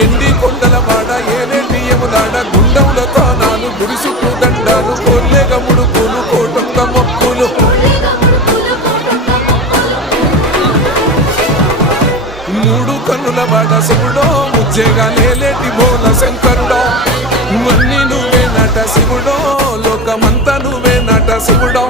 ఎండి కొండల వాడ ఏలేటి యములాడ గుండముల తానాలు గుడి చుట్టూ దండాలు కోల్లేగ ముడుపులు కోటొక్క మొక్కులు మూడు కన్నుల వాడ శివుడో ముజ్జేగా నేలేటి బోల శంకరుడో అన్నీ నువ్వే నట శివుడో లోకమంతా నువ్వే నట శివుడో